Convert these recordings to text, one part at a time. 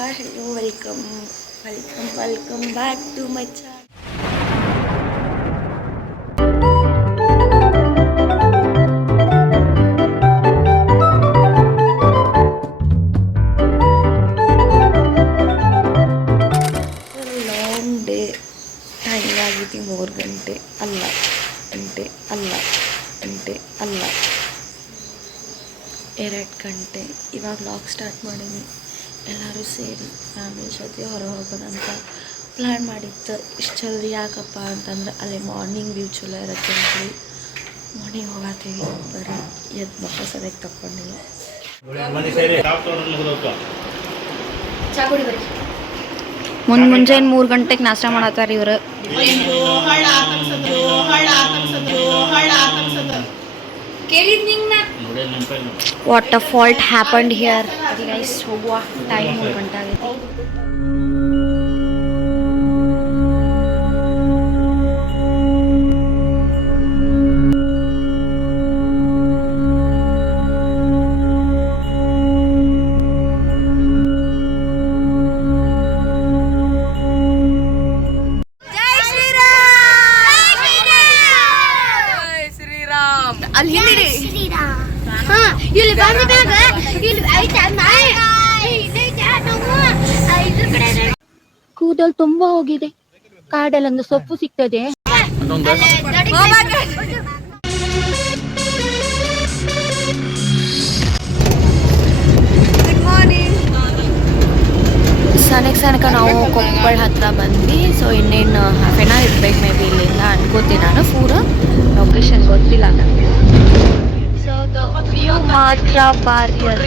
hello, welcome back to my channel. Long day, time ಆಗಿದೆ 3 ಗಂಟೆ ಅಲ್ಲ 2 ಗಂಟೆ ಇವಾಗ ವ್ಲಾಗ್ ಸ್ಟಾರ್ಟ್ ಮಾಡೀನಿ. ಎಲ್ಲರೂ ಸೇರಿ ಫ್ಯಾಮಿಲಿ ಜೊತೆ ಹೊರಗೆ ಹೋಗೋದಂತ ಪ್ಲ್ಯಾನ್ ಮಾಡಿತ್ತು. ಇಷ್ಟು ಜಲ್ದಿ ಯಾಕಪ್ಪ ಅಂತಂದ್ರೆ ಅಲ್ಲಿ ಮಾರ್ನಿಂಗ್ ವ್ಯೂ ಚಲೋ ಇರುತ್ತೆ ಅಂತೇಳಿ ಮಾರ್ನಿಂಗ್ ಹೋಗತ್ತೀವಿ. ಬರೀ ಎದ್ದು ಮಕ್ಕ ಸರಿಯಾಗಿ ತಗೊಂಡಿಲ್ಲ. ಮುಂಜಾನೆ 3 ಗಂಟೆಗೆ ನಾಷ್ಟ ಮಾಡತ್ತಾರ ಇವರು. What a fault happened here. Guys, ಹೋಗುವ ಟೈಮ್ 3 ಗಂಟೆ ಆಗೈತಿ. ಅಲ್ಲಿ ಹಿಂದಿರಿ ಇಲ್ಲಿ ಬಂದಾಗ ಕೂದಲು ತುಂಬಾ ಹೋಗಿದೆ. ಕಾಡಲ್ಲೊಂದು ಸೊಪ್ಪು ಸಿಗ್ತದೆ. ಸನಕ ನಾವು ಕೊಪ್ಪಳ ಹತ್ರ ಬಂದ್ವಿ. ಸೊ ಇನ್ನೇನು ಹಾಫ್ ಆನ್ ಅವರ್ ಇರ್ಬೇಕು ಮೇ ಬಿ ಇಲ್ಲಿಂದ ಅನ್ಕೋತೀನಿ ನಾನು. ಪೂರ ಲೊಕೇಶನ್ ಗೊತ್ತಿಲ್ಲ ನನಗೆ. ಸೊ ವ್ಯೂ ಮಾತ್ರ ಭಾರಿ ಅದ.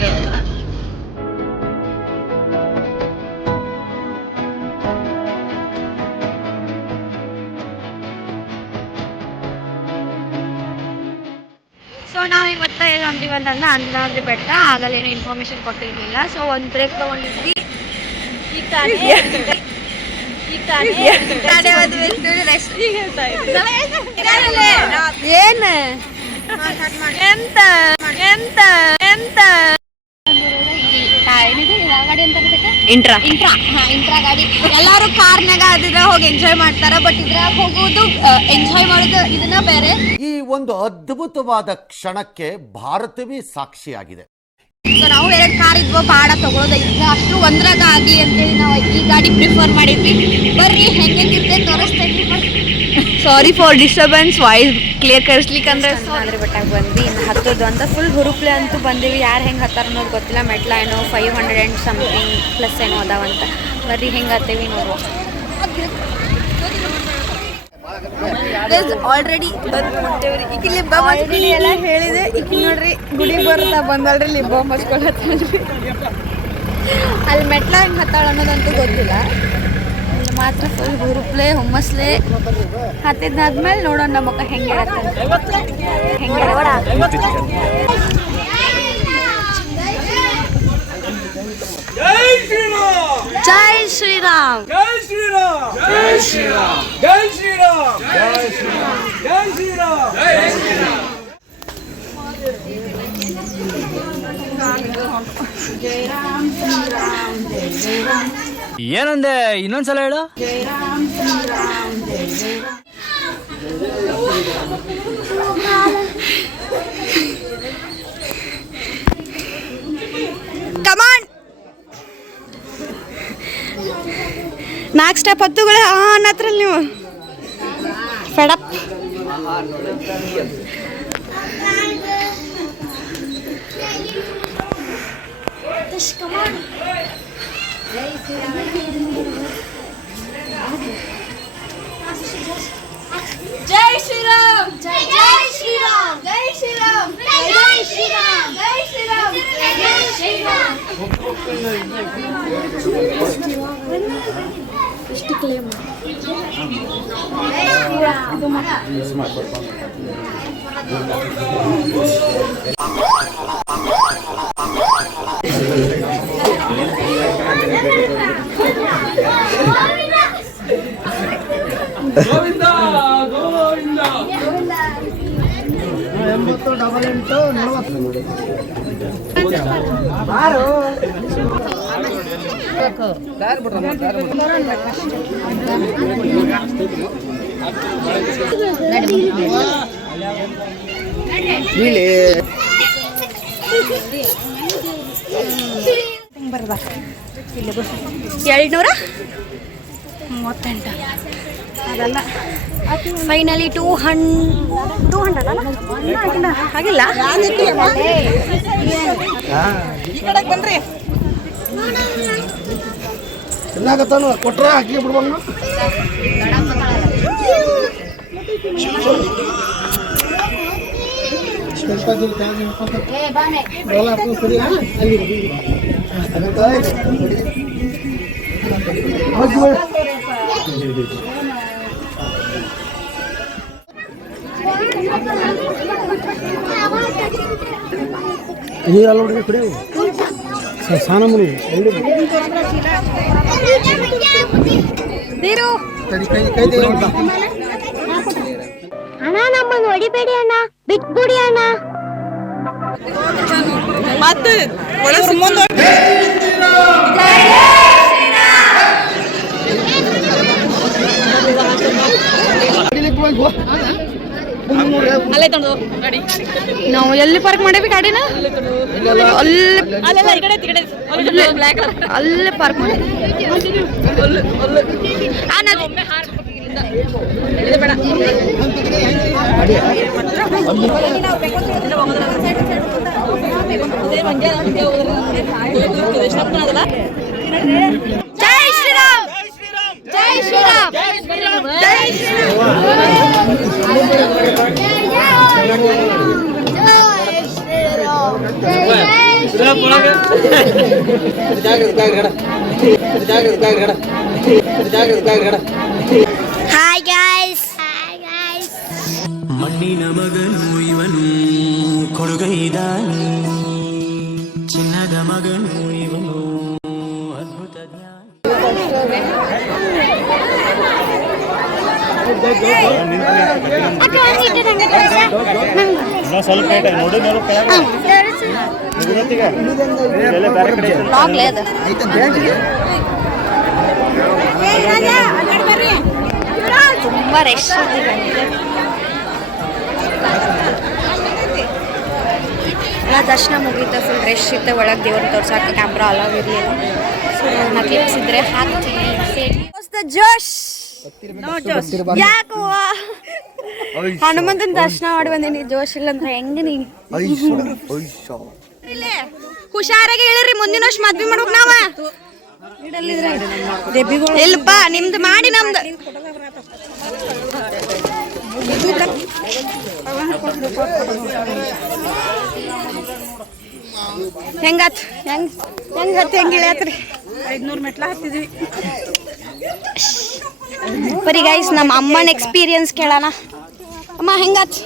ಸೊ ನಾವು ಇವತ್ತು ಏನು ಅಂತೀವಿ ಅಂತಂದ್ರೆ ಅಂಜನಾದ್ರಿ ಬೆಟ್ಟ ಆಗಲೇನು ಇನ್ಫಾರ್ಮೇಶನ್ ಕೊಟ್ಟಿರಲಿಲ್ಲ. ಸೊ ಒಂದು ಬ್ರೇಕ್ ತೊಗೊಂಡಿದ್ವಿ. ಇಂಟ್ರಾ ಗಾಡಿ ಎಲ್ಲಾರು ಕಾರ್ನಾಗ ಅದ್ರ ಹೋಗಿ ಎಂಜಾಯ್ ಮಾಡ್ತಾರ. ಬಟ್ ಇದ್ರಾಗ ಹೋಗೋದು ಎಂಜಾಯ್ ಮಾಡೋದು ಇದನ್ನ ಬೇರೆ. ಈ ಒಂದು ಅದ್ಭುತವಾದ ಕ್ಷಣಕ್ಕೆ ಭಾರತವೇ ಸಾಕ್ಷಿಯಾಗಿದೆ. ಸೊ ನಾವು 2 ಕಾರ್ ಇದ್ವು, ಬಾಡ ತಗೊಳೋದೈತಿ ಅಷ್ಟು ಒಂದ್ರಾಗ ಆಗ್ಲಿ ಅಂತೇಳಿ ನಾವು ಈ ಗಾಡಿ ಪ್ರಿಫರ್ ಮಾಡಿದ್ವಿ. ಬರ್ರಿ ಹೆಂಗಿರ್ತೈತೆ ತೋರಿಸ್ತೇನೆ. Sorry for disturbance, voice clear ಕಳಿಸ್ಲಿಕ್ಕೆ ಅಂದ್ರೆ ಬೆಟ್ಟಾಗ ಬಂದ್ವಿ. ಇನ್ನು ಹತ್ತೋದು ಅಂತ ಫುಲ್ ಹುರುಪ್ಲೆ ಅಂತೂ ಬಂದೀವಿ. ಯಾರು ಹೆಂಗೆ ಹತ್ತಾರ ಅನ್ನೋದು ಗೊತ್ತಿಲ್ಲ. ಮೆಟ್ಲ ಏನೋ 500 and something ಪ್ಲಸ್ ಏನೋ ಅದಾವಂತ. ಬರ್ರಿ ಹೆಂಗೆ ಹತ್ತೇವಿ ನೋಡುವ. ಆಲ್ರೆಡಿ ಬಂದ್ಬಿಟ್ಟೇವ್ರಿ. ಈಗ ಲಿಬ್ಬ ಆಲ್ರೆಡಿ ಎಲ್ಲ ಹೇಳಿದೆ. ಈಗ ನೋಡ್ರಿ ಗುಡಿಗೆ ಬರ್ತಾ ಬಂದಲ್ರಿ ಲಿಬ್ಬ ಮಚ್ಕೊಳತ್ತಲ್ರಿ. ಅಲ್ಲಿ ಮೆಟ್ಲ ಹೆಂಗೆ ಹತ್ತಾಳ ಅನ್ನೋದಂತೂ ಗೊತ್ತಿಲ್ಲ. ಮಾತ್ರ ಫುಲ್ ಹುರುಪ್ಲೆ ಹುಮ್ಮಸ್ಲೆ ಹತ್ತಿದ್ದಾದ್ಮೇಲೆ ನೋಡೋಣ ನಮ್ಮ ಮುಖ ಹೆಂಗೆ ಜೈ ಶ್ರೀರಾಮ್. ಜೈ ಶ್ರೀರಾಮ್. ಜೈ ಶ್ರೀರಾಮ್. ಜೈ ಶ್ರೀರಾಮ್. ಜೈ ಶ್ರೀರಾಮ್. ಜೈ ಶ್ರೀರಾಮ್. ಜೈ ಶ್ರೀರಾಮ್. ಜೈ ರಾಮ್ ಶ್ರೀರಾಮ್ ಜೈ ಶ್ರೀರಾಮ್. ಏನಂದೆ ಇನ್ನೊಂದ್ಸಲ ಹೇಳು. ಜೈ ರಾಮ್ ಶ್ರೀರಾಮ್ ಜೈ ಶ್ರೀರಾಮ್. ಕಮಾನ್ ನಾಲ್ಕು ಸ್ಟೆಪ್ ಹತ್ತುಗಳೇ ಅನ್ನತ್ರಲ್ಲ ನೀವು ಫೆಡಪ್. ಜೈ ಶ್ರೀರಾಮ್. ಜೈ ಶ್ರೀರಾಮ್. ಜೈ ಶ್ರೀರಾಮ್. ಜೈ ಶ್ರೀರಾಮ್. ಜೈ ಶ್ರೀರಾಮ್. ಜೈ ಶ್ರೀರಾಮ್. ಎಷ್ಟು ಕ್ಲೇಮ್ ಗೋವಿಂದ ಗೋವಿಂದ 80 88 40 $238 ಅದಲ್ಲ ಫೈನಲಿ 200 ಆಗಿಲ್ಲ. ಈ ಕಡೆ ಬನ್ರಿ. ಕೊಟ್ರ ಹಾಕಿ ಬಿಡ್ಬಂಗ ನೀರಲ್ಲ ಹುಡುಗ ಕುಡಿಯವು ಸ್ನಾನ ಮಾಡಿ ಅಣ್ಣ ನಮ್ಮನ್ನು ಹೊಡಿಬೇಡಿ ಅಣ್ಣ, ಬಿಟ್ಬಿಡಿ ಅಣ್ಣ. ಮತ್ತೆ ಅಲ್ಲೇ ತಂದು ಗಾಡಿ ನಾವು ಎಲ್ಲಿ ಪಾರ್ಕ್ ಮಾಡೇವಿ ಗಾಡಿನ ಅಲ್ಲೇ ಪಾರ್ಕ್ ಮಾಡಿ ಜೈ ಶ್ರೀರಾಮ್ ಜೈ ಶ್ರೀರಾಮ್ ಜೈ ಹಾಯ್ ಗೈಸ್. ಮಣ್ಣಿನ ಮಗನು ಇವನು ಕೊಡುಗೈದಾನಿ, ಚಿನ್ನದ ಮಗನು ಇವನು ಅದ್ಭುತ ತುಂಬಾ ರಶ್ ದರ್ಶನ ಮುಗೀತು. ಫುಲ್ ರಶ್ ಇತ್ತು. ಒಳಗೆ ದೇವ್ರನ್ನ ತೋರ್ಸಾಕ ಕ್ಯಾಮ್ರಾ ಅಲಾವ್ ಇರಲಿಲ್ಲ. ಸೊ ನಾ ಕ್ಲಿಪ್ಸ್ ಇದ್ರೆ ಹಾಕ್ತೀನಿ. ಜೋಶ್ ಯಾಕೋ ಹನುಮಂತನ ದರ್ಶನ ಮಾಡಿ ಬಂದೀನಿ. ಜೋಶ್ ಇಲ್ಲ ಅಂತ ಹೆಂಗ ನೀನು ಹುಷಾರಾಗಿ ಹೇಳಿರಿ. ಮುಂದಿನ ವರ್ಷ ಮದ್ವೆ ಮಾಡ್ಬೇಕು ನಾವ. ಇಲ್ಲಪ್ಪ ನಿಮ್ದು ಮಾಡಿ ನಮ್ದು ಹೆಂಗತ್ ಹೆಂಗತ್ ಹೆಂಗ ಇಳಿಯತ್ರಿ? 500 ಮೆಟ್ಲ ಹತ್ತಿದ್ವಿ. ಬರೀ ಗೈಸ್ ನಮ್ಮ ಅಮ್ಮನ ಎಕ್ಸ್ಪೀರಿಯನ್ಸ್ ಕೇಳೋಣ. ಅಮ್ಮ ಹೆಂಗತ್?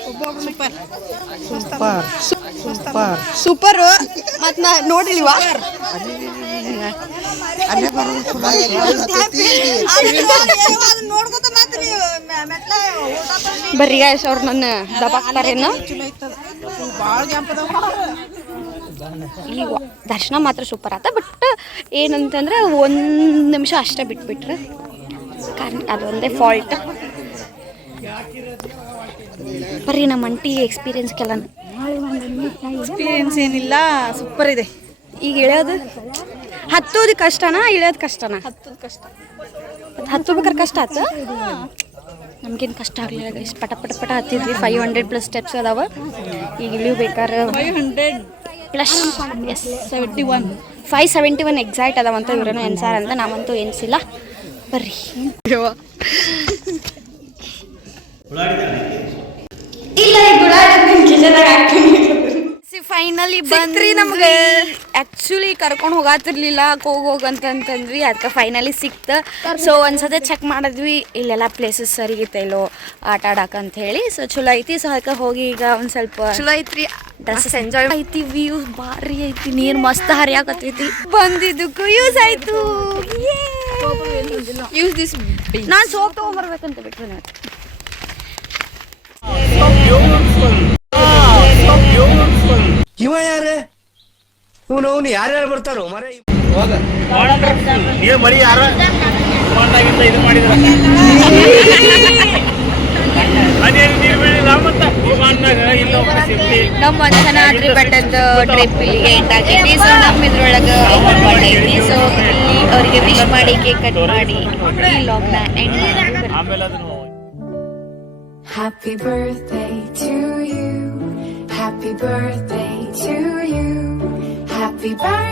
ಸೂಪರ್. ಮತ್ ನಾ ನೋಡಿಲ್ವಾ? ಬರ್ರಿ ಗೈಸ್ ಅವ್ರು ನನ್ನ ದಬಾಕ್ತಾರೇನು? ಈ ದರ್ಶನ ಮಾತ್ರ ಸೂಪರ್ ಆತ. ಬಟ್ ಏನಂತಂದ್ರೆ 1 ನಿಮಿಷ ಅಷ್ಟೇ ಬಿಟ್ಬಿಟ್ರೆ ಕಾರಣ ಅದೊಂದೇ ಫಾಲ್ಟ್. ಬರ್ರಿ ನಮ್ಮ ಅಂಟಿ ಎಕ್ಸ್ಪೀರಿಯನ್ಸ್ ಕೇಳೋಣ. ಎಕ್ಸ್ಪೀರಿಯನ್ಸ್ ಏನಿಲ್ಲ, ಸೂಪರ್ ಇದೆ. ಈಗ ಇಳಿಯೋದು ಹತ್ತೋದು ಕಷ್ಟನಾ ಇಳಿಯೋದು ಕಷ್ಟನಾ? ಹತ್ತೋಬೇಕಾದ್ರೆ ಕಷ್ಟ ಆಯ್ತು. ನಮ್ಗೇನು ಕಷ್ಟ ಆಗಲಿಲ್ಲ ಗೈಸ್. ಪಟ ಪಟ ಪಟ ಹತ್ತಿದ್ವಿ. 500+ ಸ್ಟೆಪ್ಸ್ ಅದಾವ. ಈಗ ಇಳಿಬೇಕಾದ್ರೆ 500 ಪ್ಲಸ್ 571 ಎಕ್ಸಾಕ್ಟ್ ಅದಾವಂತ. ಇವ್ರೇನೋ ಎನ್ಸಾರ ಅಂತ, ನಾವಂತೂ ಎನ್ಸಿಲ್ಲ. ಬರ್ರಿ ಫೈನಲಿ ಬಂದ್ರಿ. ನಮ್ಗೆ ಆ್ಯಕ್ಚುಲಿ ಕರ್ಕೊಂಡು ಹೋಗಾತಿರ್ಲಿಲ್ಲ. ಹೋಗಂತಂದ್ವಿ. ಅದಕ್ಕೆ ಫೈನಲಿ ಸಿಕ್ತ. ಸೊ ಒಂದ್ಸತಿ ಚೆಕ್ ಮಾಡಿದ್ವಿ ಇಲ್ಲೆಲ್ಲ ಪ್ಲೇಸಸ್ ಸರಿಗಿತ್ತ ಇಲ್ಲೋ ಆಟ ಆಡಕ್ಕೆ ಹೇಳಿ. ಸೊ ಚಲೋ ಐತಿ. ಸೊ ಅದಕ್ಕೆ ಹೋಗಿ ಈಗ ಒಂದು ಸ್ವಲ್ಪ ಚಲೋ ಐತ್ರಿ. ಡ್ರೆಸ್ಸಸ್ ಎಂಜಾಯ್ ಐತಿ. ವ್ಯೂ ಭಾರಿ ಐತಿ. ನೀರು ಮಸ್ತ್ ಹರಿಯಾಕತ್ತೈತಿ. ಬಂದಿದ್ದಕ್ಕೂ ಯೂಸ್ ಆಯ್ತು. Use this. ನಾನು ಸೋಪ್ ತೊಗೊಂಬರ್ಬೇಕಂತ ಬಿಟ್ರೆ ನಾನು ಇವ ಯಾರೇ? ಇವನು ಯಾರ್ಯಾರು ಬರ್ತಾರೋ ಮರ ನೀವು ಬರೀ ಯಾರ ಮಂದಾಗಿಂದ ಇದು ಮಾಡಿದ್ರ ನಮ್ಮ ಅಂಜನಾದ್ರಿ ಬೆಟ್ಟದ ಟ್ರಿಪ್ ಇಲ್ಲಿಗೆ ಎಂಡ್ ಆಗೈತಿ. ಸೊ ನಮ್ಮ ಇದ್ರೊಳಗೆ ಐತಿ. ಸೊ ಇಲ್ಲಿ ಅವರಿಗೆ ವಿಶ್ ಮಾಡಿ ಕೇಕ್ ಕಟ್ ಮಾಡಿ ಈ ಲಾಗ್ನ ಎಂಡ್ ಮಾಡಿ ಆಮೇಲೆ ಅದನ್ನು Happy birthday to you. Happy birthday to you. Happy birthday.